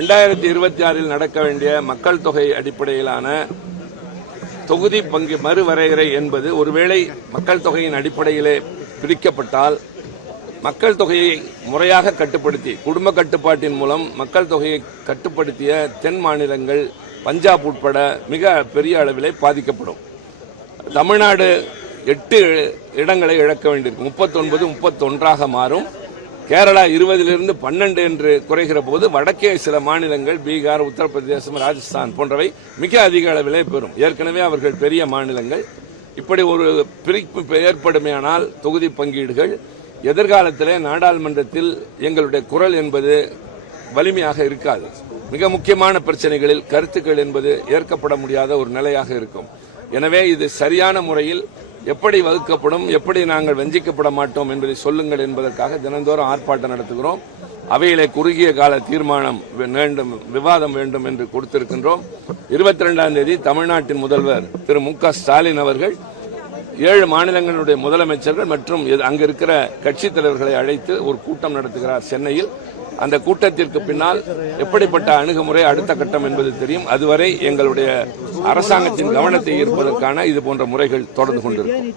2026 நடக்க வேண்டிய மக்கள் தொகை அடிப்படையிலான தொகுதி பங்கு மறுவரையறை என்பது ஒருவேளை மக்கள் தொகையின் அடிப்படையிலே பிரிக்கப்பட்டால் மக்கள் தொகையை முறையாக கட்டுப்படுத்தி குடும்ப கட்டுப்பாட்டின் மூலம் மக்கள் தொகையை கட்டுப்படுத்திய தென் மாநிலங்கள் பஞ்சாப் உட்பட மிக பெரிய அளவிலே பாதிக்கப்படும். தமிழ்நாடு 8 இடங்களை இழக்க வேண்டியிருக்கும். 39 31ஆக மாறும். கேரளா 20 12 என்று குறைகிற போது வடக்கே சில மாநிலங்கள் பீகார், உத்தரப்பிரதேசம், ராஜஸ்தான் போன்றவை மிக அதிக அளவிலே பெறும். ஏற்கனவே அவர்கள் பெரிய மாநிலங்கள். இப்படி ஒரு பிரிப்பு ஏற்படுமையானால் தொகுதி பங்கீடுகள் எதிர்காலத்திலே நாடாளுமன்றத்தில் எங்களுடைய குரல் என்பது வலிமையாக இருக்காது. மிக முக்கியமான பிரச்சனைகளில் கருத்துக்கள் என்பது ஏற்கப்பட முடியாத ஒரு நிலையாக இருக்கும். எனவே இது சரியான முறையில் எப்படி வகுக்கப்படும், எப்படி நாங்கள் வஞ்சிக்கப்பட மாட்டோம் என்பதை சொல்லுங்கள் என்பதற்காக தினந்தோறும் ஆர்ப்பாட்டம் நடத்துகிறோம். அவையிலே குறுகிய கால தீர்மானம் வேண்டும், விவாதம் வேண்டும் என்று கொடுத்திருக்கின்றோம். 22ஆம் தேதி தமிழ்நாட்டின் முதல்வர் திரு மு.க. ஸ்டாலின் அவர்கள் 7 மாநிலங்களுடைய முதலமைச்சர்கள் மற்றும் அங்கு இருக்கிற கட்சித் தலைவர்களை அழைத்து ஒரு கூட்டம் நடத்துகிறார் சென்னையில். அந்த கூட்டத்திற்கு பின்னால் எப்படிப்பட்ட அணுகுமுறை அடுத்த கட்டம் என்பது தெரியும். அதுவரை எங்களுடைய அரசாங்கத்தின் கவனத்தை ஈர்ப்பதற்கான இது போன்ற முறைகள் தொடர்ந்து கொண்டிருக்கும்.